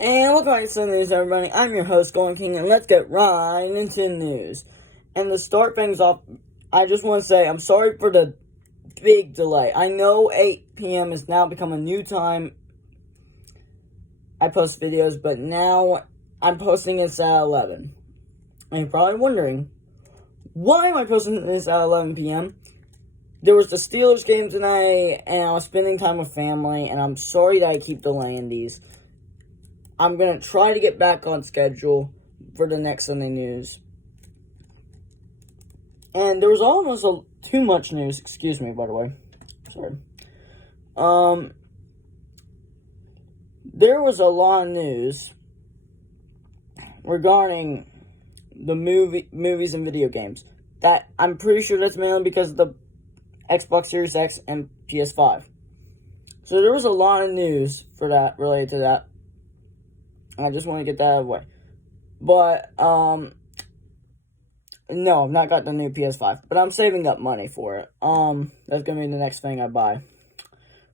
And welcome back to the news, everybody. I'm your host, Golden King, and let's get right into the news. And to start things off, I just want to say I'm sorry for the big delay. I know 8 p.m. has now become a new time I post videos, but now I'm posting this at 11. And you're probably wondering, why am I posting this at 11 p.m.? There was the Steelers game tonight, and I was spending time with family, and I'm sorry that I keep delaying these. I'm going to try to get back on schedule for the next Sunday news. And there was almost too much news. Excuse me, by the way. Sorry. There was a lot of news regarding the movies and video games. That I'm pretty sure that's mainly because of the Xbox Series X and PS5. So there was a lot of news for that, related to that. I just want to get that out of the way. But, no, I've not got the new PS5. But I'm saving up money for it. That's going to be the next thing I buy.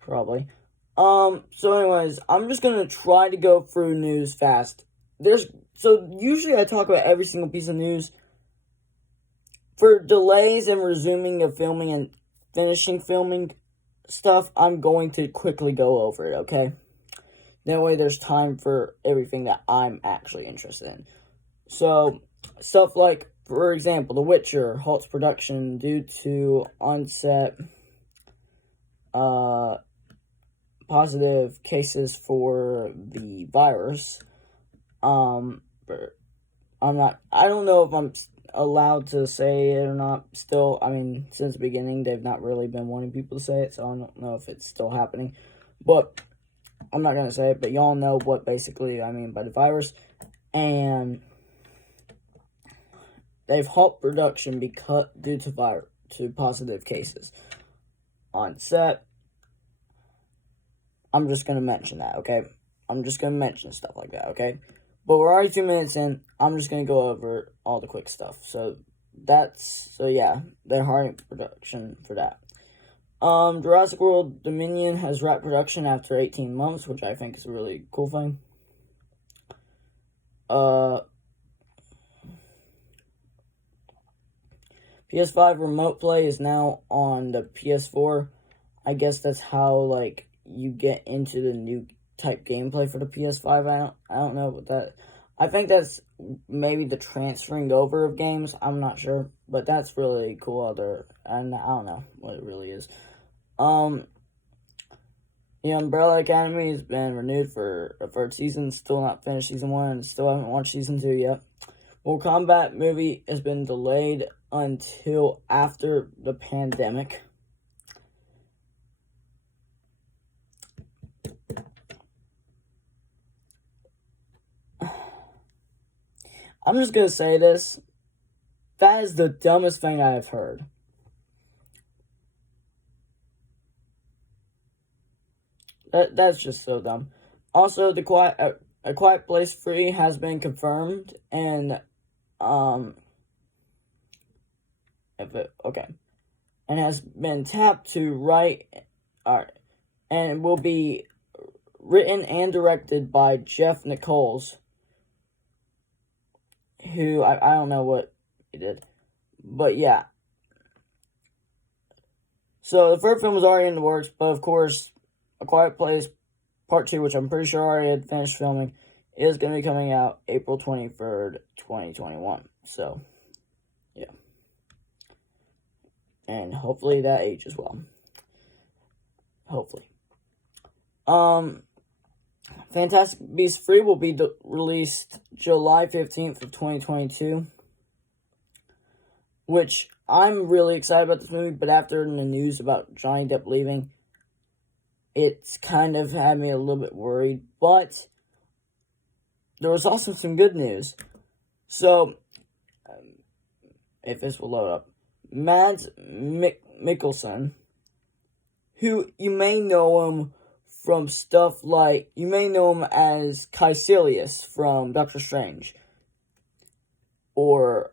Probably. So anyways, I'm just going to try to go through news fast. So usually I talk about every single piece of news. For delays and resuming of filming and finishing filming stuff, I'm going to quickly go over it, okay? That way there's time for everything that I'm actually interested in. So, stuff like, for example, The Witcher halts production due to onset positive cases for the virus. But I don't know if I'm allowed to say it or not. Still, I mean, since the beginning, they've not really been wanting people to say it, so I don't know if it's still happening. But I'm not going to say it, but y'all know what basically I mean by the virus. And they've halted production due to positive cases on set. I'm just going to mention that, okay? I'm just going to mention stuff like that, okay? But we're already 2 minutes in. I'm just going to go over all the quick stuff. So yeah, they're halting production for that. Jurassic World Dominion has wrapped production after 18 months, which I think is a really cool thing. PS5 Remote Play is now on the PS4. I guess that's how, like, you get into the new type gameplay for the PS5. I don't know what that... I think that's maybe the transferring over of games. I'm not sure, but that's really cool. And I don't know what it really is. The Umbrella Academy has been renewed for a third season. Still not finished season 1, and still haven't watched season 2 yet. Mortal Kombat movie has been delayed until after the pandemic. I'm just gonna say this. That is the dumbest thing I have heard. That's just so dumb. Also, A Quiet Place 3 has been confirmed, and and has been tapped to write, and will be written and directed by Jeff Nichols, who I don't know what he did, but yeah. So the third film was already in the works, but of course, A Quiet Place Part 2, which I'm pretty sure already had finished filming, is going to be coming out April 23rd, 2021. So, yeah. And hopefully that ages well. Hopefully. Fantastic Beasts 3 will be released July 15th of 2022. Which, I'm really excited about this movie, but after the news about Johnny Depp leaving, it's kind of had me a little bit worried, but there was also some good news. So, if this will load up, Mads Mikkelsen, who you may know him from stuff like, you may know him as Caecilius from Doctor Strange, or,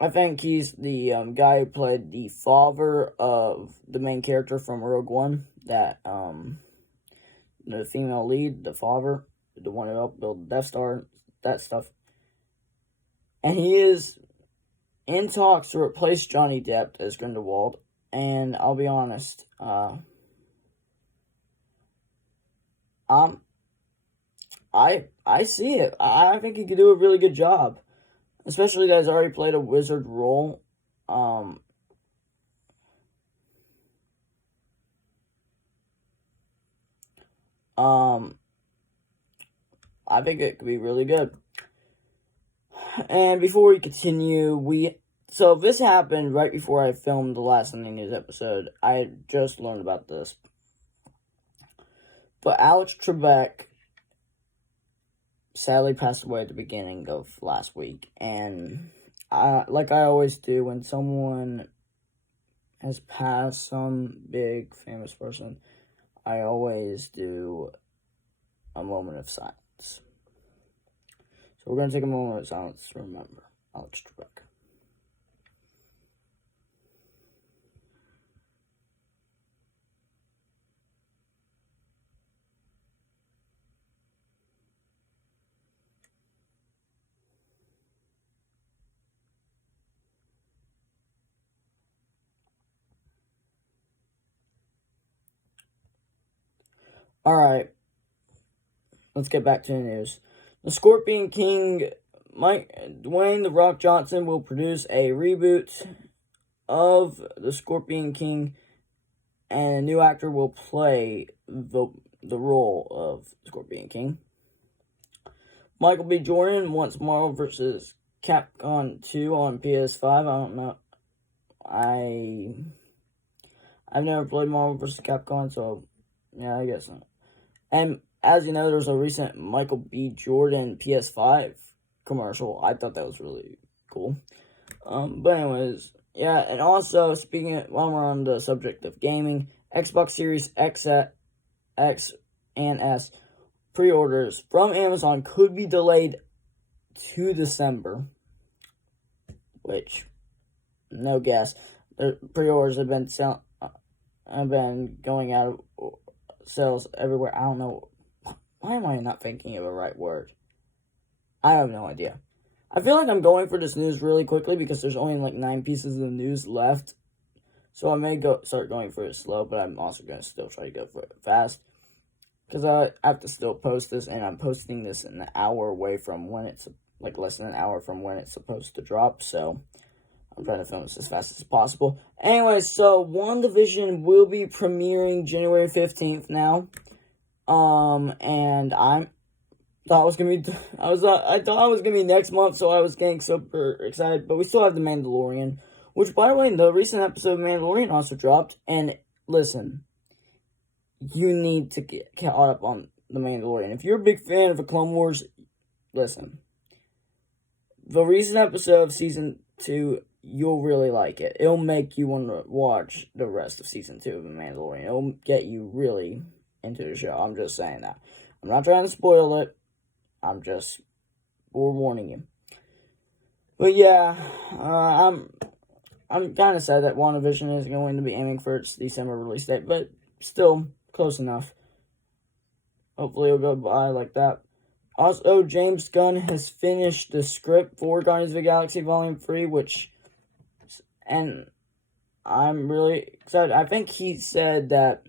I think he's the guy who played the father of the main character from Rogue One, that the female lead, the father, the one that helped build the Death Star, that stuff. And he is in talks to replace Johnny Depp as Grindelwald. And I'll be honest, I see it. I think he could do a really good job, especially that he's already played a wizard role. I think it could be really good. And before we continue, so this happened right before I filmed the last Sunday News episode. I just learned about this. But Alex Trebek sadly passed away at the beginning of last week. And like I always do, when someone has passed, some big famous person, I always do a moment of silence. So we're going to take a moment of silence to remember Alex Trebek. Alright, let's get back to the news. The Scorpion King, Dwayne "The Rock" Johnson, will produce a reboot of The Scorpion King, and a new actor will play the role of Scorpion King. Michael B. Jordan wants Marvel vs. Capcom 2 on PS5. I don't know. I've never played Marvel vs. Capcom, so yeah, I guess not. And as you know, there was a recent Michael B. Jordan PS5 commercial. I thought that was really cool. But anyways, yeah, and also while we're on the subject of gaming, Xbox Series X and S pre-orders from Amazon could be delayed to December, which, no guess. The pre-orders have been going out of sales everywhere. I don't know. Why am I not thinking of the right word? I have no idea. I feel like I'm going for this news really quickly because there's only like 9 pieces of news left. So I may start going for it slow, but I'm also going to still try to go for it fast. Because I have to still post this, and I'm posting this an hour away from when it's, like less than an hour from when it's supposed to drop. So I'm trying to film this as fast as possible. Anyway, so WandaVision will be premiering January 15th now. And I thought it was gonna be, I thought it was gonna be next month, so I was getting super excited. But we still have The Mandalorian, which, by the way, the recent episode of Mandalorian also dropped. And listen, you need to get caught up on The Mandalorian. If you're a big fan of the Clone Wars, listen. The recent episode of Season 2, you'll really like it. It'll make you want to watch the rest of Season 2 of The Mandalorian. It'll get you really into the show. I'm just saying that. I'm not trying to spoil it. I'm just forewarning you. But yeah, I'm kind of sad that WandaVision is going to be aiming for its December release date, but still close enough. Hopefully it'll go by like that. Also, James Gunn has finished the script for Guardians of the Galaxy Volume 3, and I'm really excited. I think he said that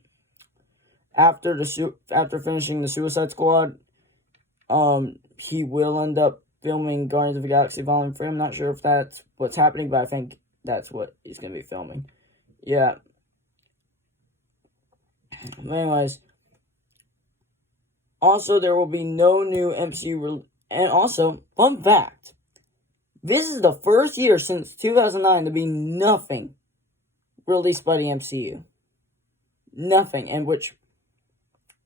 after finishing the Suicide Squad, he will end up filming Guardians of the Galaxy Volume 3. I'm not sure if that's what's happening, but I think that's what he's going to be filming. Yeah. But anyways, also, there will be no new MCU, and also, fun fact, this is the first year since 2009 to be nothing released by the MCU. Nothing, and which,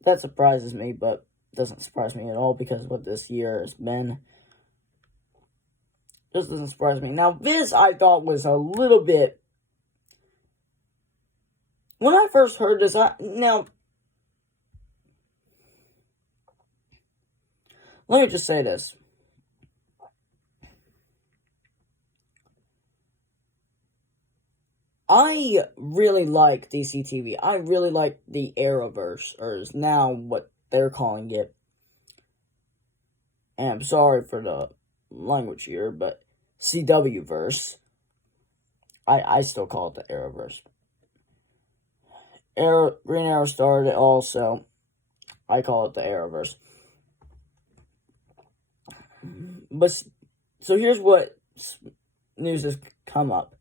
that surprises me, but doesn't surprise me at all because of what this year has been. This doesn't surprise me. Now, this I thought was a little bit, when I first heard this, now, let me just say this. I really like DC TV. I really like the Arrowverse, or is now what they're calling it. And I'm sorry for the language here, but CW verse. I still call it the Arrowverse. Green Arrow started also. I call it the Arrowverse. But so here's what news has come up.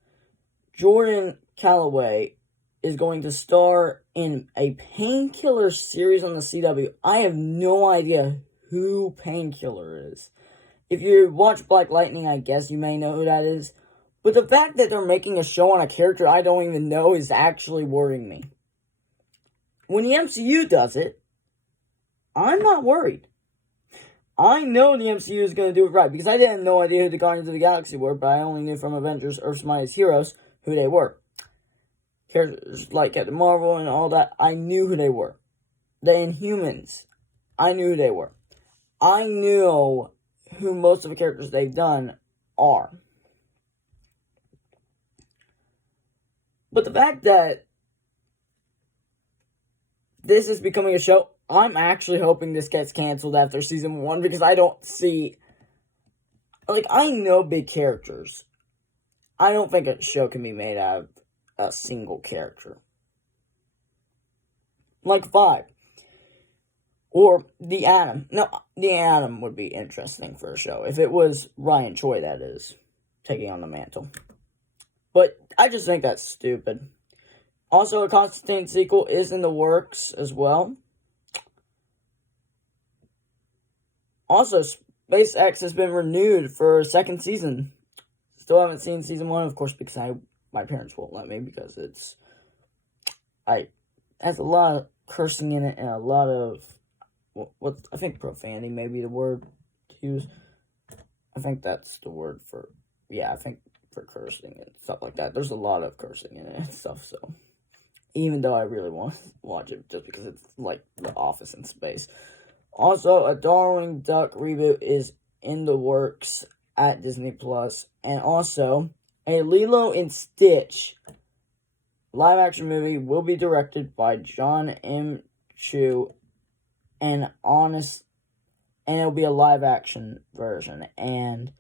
Jordan Calloway is going to star in a Painkiller series on the CW. I have no idea who Painkiller is. If you watch Black Lightning, I guess you may know who that is. But the fact that they're making a show on a character I don't even know is actually worrying me. When the MCU does it, I'm not worried. I know the MCU is going to do it right, because I didn't have no idea who the Guardians of the Galaxy were, but I only knew from Avengers Earth's Mightiest Heroes who they were. Characters like Captain Marvel and all that, I knew who they were. The Inhumans, I knew who they were. I knew who most of the characters they've done are. But the fact that this is becoming a show, I'm actually hoping this gets canceled after season 1, because I don't see... Like, I know big characters. I don't think a show can be made out of a single character. Like 5. Or The Atom. No, The Atom would be interesting for a show. If it was Ryan Choi, that is, taking on the mantle. But I just think that's stupid. Also, a Constantine sequel is in the works as well. Also, SpaceX has been renewed for a second season. Still haven't seen season 1, of course, because my parents won't let me, because it has a lot of cursing in it and a lot of what I think profanity may be the word to use. I think that's the word for, I think for cursing and stuff like that. There's a lot of cursing in it and stuff, so even though I really want to watch it just because it's like The Office in space. Also, a Darwin Duck reboot is in the works at Disney Plus, and also a Lilo and Stitch live action movie will be directed by John M. Chu, and it'll be a live action version. And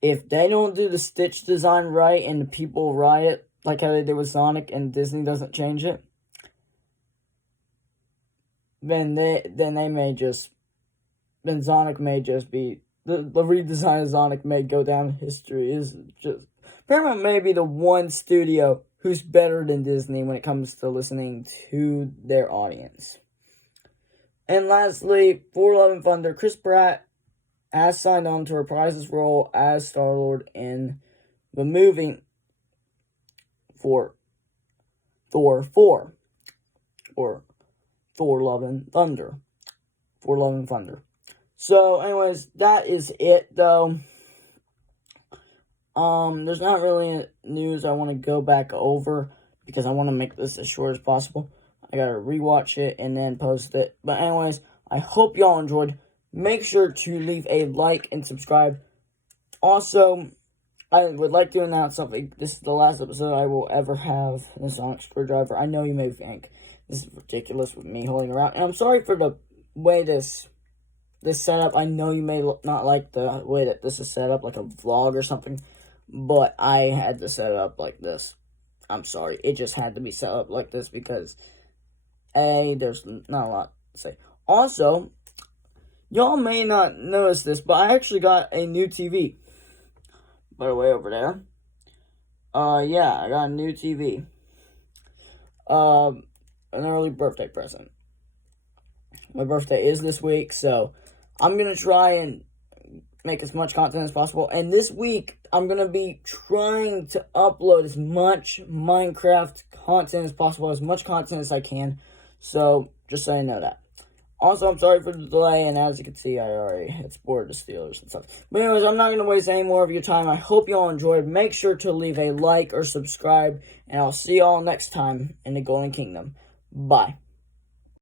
if they don't do the Stitch design right and the people riot like how they did with Sonic and Disney doesn't change it, then Sonic may just be the redesign of Sonic may go down in history. Is just Paramount may be the one studio who's better than Disney when it comes to listening to their audience. And lastly, for Love and Thunder, Chris Pratt has signed on to reprise his role as Star-Lord in the movie for Thor 4, or Thor Love and Thunder. For Love and Thunder. So, anyways, that is it, though. There's not really news I want to go back over, because I want to make this as short as possible. I gotta rewatch it and then post it. But anyways, I hope y'all enjoyed. Make sure to leave a like and subscribe. Also, I would like to announce something. This is the last episode I will ever have the Sonic Screwdriver. I know you may think this is ridiculous with me holding around. And I'm sorry for the way this setup. I know you may not like the way that this is set up, like a vlog or something. But I had to set it up like this. I'm sorry. It just had to be set up like this because, there's not a lot to say. Also, y'all may not notice this, but I actually got a new TV. By the way, over there. Yeah, I got a new TV. An early birthday present. My birthday is this week, so I'm going to try and make as much content as possible. And this week, I'm going to be trying to upload as much Minecraft content as possible, as much content as I can. So, just so you know that. Also, I'm sorry for the delay, and as you can see, I already had spoiled the Steelers and stuff. But anyways, I'm not going to waste any more of your time. I hope you all enjoyed. Make sure to leave a like or subscribe, and I'll see you all next time in the Golden Kingdom. Bye.